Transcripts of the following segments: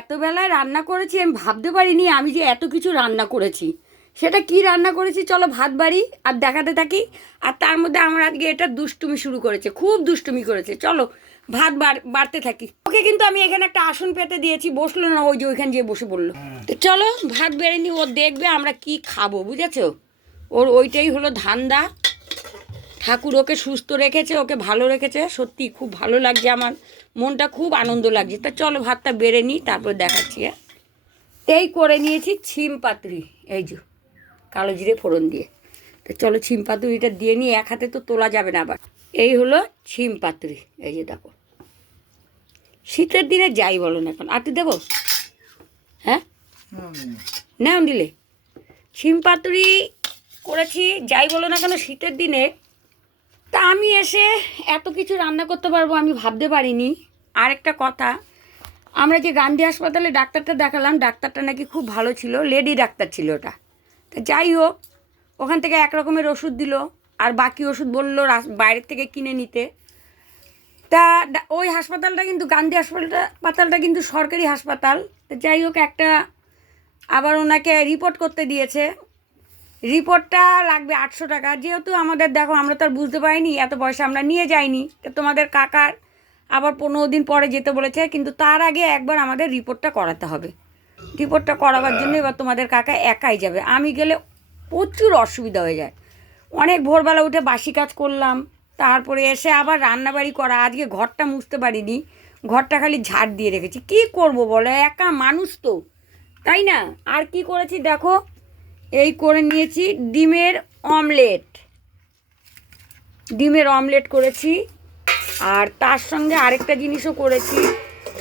এত বেলায় রান্না করেছি, আমি ভাবতে পারিনি আমি যে এত কিছু রান্না করেছি। সেটা কি রান্না করেছি? চলো ভাত বাড়ি আর দেখাতে থাকি। আর তার মধ্যে আমার আজকে এটা দুষ্টুমি শুরু করেছে, খুব দুষ্টুমি করেছে। চলো ভাত বাড় বাড়তে থাকি। ওকে কিন্তু আমি এখানে একটা আসন পেতে দিয়েছি, বসল না, ওই যে ওইখানে যেয়ে বসে পড়ল। তো চলো ভাত বেড়ে নি ও দেখবে আমরা কি খাব, বুঝেছ? ওর ওইটাই হলো ধান্দা। ঠাকুর ওকে সুস্থ রেখেছে, ওকে ভালো রেখেছে। সত্যি খুব ভালো লাগছে আমার। মনটা খুব আনন্দ লাগছে। তা চলো, ভাতটা বেড়ে নিই, তারপর দেখাচ্ছি হ্যাঁ? এই করে নিয়েছি ছিম পাতুরি, এই যে, কালো জিরে ফোড়ন দিয়ে। তো চলো, ছিম পাতুরিটা দিয়ে নিয়ে এক হাতে তো তোলা যাবে না আবার। এই হলো ছিম পাতুরি, এই যে দেখো। শীতের দিনে যাই বলো না এখন আটি দেবো? হ্যাঁ? নাও দিলে ছিম পাতুরি করেছি, যাই বলো না কেন, শীতের দিনে তা আমি এসে এত কিছু রান্না করতে পারব আমি ভাবতে পারিনি। আর একটা কথা, আমরা যে গান্ধী হাসপাতালে ডাক্তারটা দেখালাম, ডাক্তারটা নাকি খুব ভালো ছিল, লেডি ডাক্তার ছিল ওটা। তা যাই হোক, ওখান থেকে এক রকমের ওষুধ দিল, আর বাকি ওষুধ বলল বাইরের থেকে কিনে নিতে। তা ওই হাসপাতালটা কিন্তু, গান্ধী হাসপাতালটা হাসপাতালটা কিন্তু সরকারি হাসপাতাল। তা যাই হোক, একটা আবার ওনাকে রিপোর্ট করতে দিয়েছে। রিপোর্টটা লাগবে আটশো টাকা। যেহেতু আমাদের দেখো আমরা তো আর বুঝতে পারিনি এত পয়সা আমরা নিয়ে যাইনি। তো তোমাদের কাকার আবার পনেরো দিন পরে যেতে বলেছে কিন্তু তার আগে একবার আমাদের রিপোর্টটা করাতে হবে। রিপোর্টটা করাবার জন্য এবার তোমাদের কাকা একাই যাবে। আমি গেলে প্রচুর অসুবিধা হয়ে যায়। অনেক ভোরবেলা উঠে বাসি কাজ করলাম তারপরে এসে আবার রান্নাবাড়ি করা। আজকে ঘরটা মুছতে পারিনি ঘরটা খালি ঝাড় দিয়ে রেখেছি। কি করব বলো? একা মানুষ তো তাই না? আর কি করেছি দেখো? এই করে নিয়েছি ডিমের অমলেট। ডিমের অমলেট করেছি। আর তার সঙ্গে আরেকটা জিনিসও করেছি।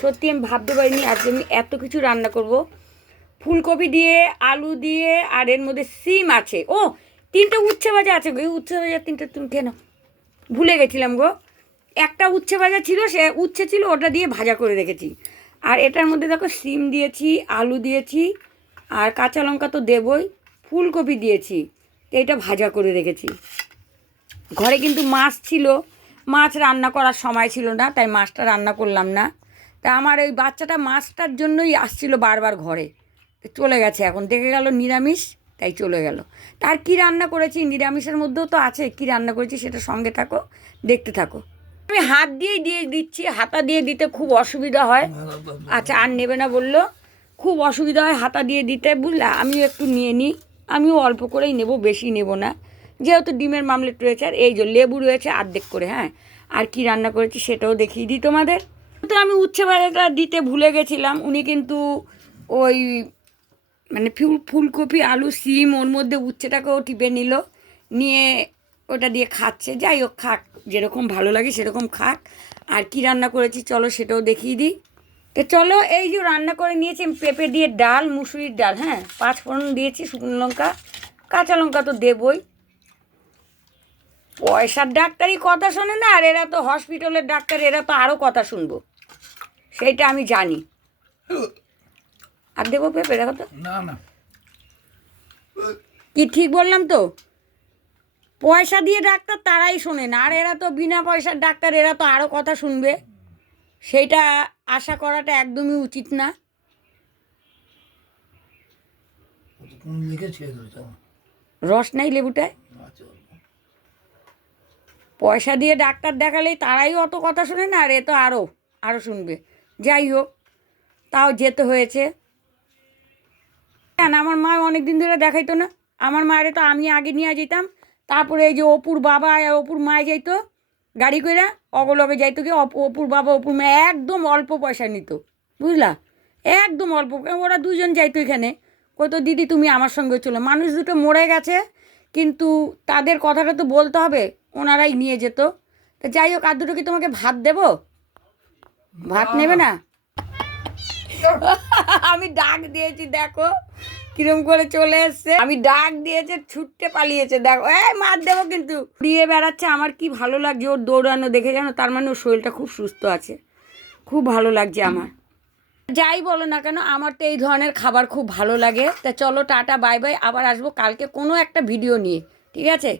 সত্যি আমি ভাবতে পারিনি আজকে আমি এত কিছু রান্না করব। ফুলকপি দিয়ে, আলু দিয়ে, আর এর মধ্যে সিম আছে। ও, তিনটে উচ্ছে ভাজা আছে গো। উচ্ছে ভাজা তিনটে তুমি খেয়ে নাও। ভুলে গেছিলাম গো। একটা উচ্ছে ভাজা ছিল, সে উচ্ছে ছিল, ওটা দিয়ে ভাজা করে রেখেছি। আর এটার মধ্যে দেখো সিম দিয়েছি, আলু দিয়েছি, আর কাঁচা লঙ্কা তো দেবই। ফুলকপি দিয়েছি এইটা ভাজা করে রেখেছি। ঘরে কিন্তু মাছ ছিল, মাছ রান্না করার সময় ছিল না, তাই মাছটা রান্না করলাম না। তা আমার ওই বাচ্চাটা মাছটার জন্যই আসছিল বারবার ঘরে। চলে গেছে এখন, দেখে গেল নিরামিষ, তাই চলে গেল। তার কি রান্না করেছি? নিরামিষের মধ্যেও তো আছে, কি রান্না করেছি সেটা সঙ্গে থাকো, দেখতে থাকো। আমি হাত দিয়েই দিয়ে দিচ্ছি, হাতা দিয়ে দিতে খুব অসুবিধা হয়। আচ্ছা আর নেবে না বলল, খুব অসুবিধা হয় হাতা দিয়ে দিতে, বুঝলা? আমিও একটু নিয়ে নিই। আমিও অল্প করেই নেব, বেশি নেব না। যেহেতু ডিমের মামলেট রয়েছে, আর এই যে লেবু রয়েছে অর্ধেক করে হ্যাঁ? আর কি রান্না করেছি সেটাও দেখিয়ে দিই তোমাদের। তো আমি উচ্ছে ভাজাটা দিতে ভুলে গেছিলাম, উনি কিন্তু ওই মানে ফুল, ফুলকপি, আলু, সিম, ওর মধ্যে উচ্ছেটাকেও টিপে নিল, নিয়ে ওটা দিয়ে খাচ্ছে। যাই হোক, খাক, যেরকম ভালো লাগে সেরকম খাক। আর কি রান্না করেছি, চলো সেটাও দেখিয়ে দিই। তো চলো এই যে রান্না করে নিয়েছি আমি পেঁপে দিয়ে ডাল মুসুরির ডাল হ্যাঁ? পাঁচ ফোড়ন দিয়েছি শুকনো লঙ্কা কাঁচা লঙ্কা তো দেবই। পয়সার ডাক্তারই কথা শোনে না আর এরা তো হসপিটালের ডাক্তার এরা তো আরও কথা শুনব। সেইটা আমি জানি। আর দেবো পেঁপে দেখো তো। না না। কি ঠিক বললাম তো? পয়সা দিয়ে ডাক্তার তারাই শোনে না আর এরা তো বিনা পয়সার ডাক্তার এরা তো আরও কথা শুনবে। সেইটা আশা করাটা একদমই উচিত না। রস নাই লেবুটায়? আচ্ছা। পয়সা দিয়ে ডাক্তার দেখালেই তারাই অত কথা শোনে না আর এ তো আরও আরও শুনবে। যাই হোক তাও যেতে হয়েছে। কেন আমার মা অনেক দিন ধরে দেখাইতো না। আমার মায়ের তো আমি আগে নিয়ে যেতাম তারপরে এই যে অপুর বাবা আর অপুর মায় যাইতো গাড়ি করে অগলগে যাইতো কি অপ- অপুর বাবা অপুর মা একদম অল্প পয়সা নিত বুঝলা? একদম অল্প ওরা দুজন যাইতো এখানে। কত দিদি তুমি আমার সঙ্গে চলো। মানুষ দুটো মরে গেছে কিন্তু তাদের কথাটা তো বলতে হবে ওনারাই নিয়ে যেত। তা যাই হোক আর দুটো কি তোমাকে ভাত দেবো? ভাত নেবে না। আমি ডাক দিয়েছি দেখো। কিরম করে চলে এসছে? আমি ডাক দিয়েছে ছুটতে পালিয়েছে। দেখো, এই মার দেবো কিন্তু। দিয়ে বেড়াচ্ছে, আমার কি ভালো লাগছে ওর দৌড়ানো দেখে যেন তার মানে ওর শরীরটা খুব সুস্থ আছে। খুব ভালো লাগছে আমার। যাই বলো না কেন, আমার তো এই ধরনের খাবার খুব ভালো লাগে। তা চলো, টাটা, বাই বাই। আবার আসব কালকে কোনো একটা ভিডিও নিয়ে। ঠিক আছে?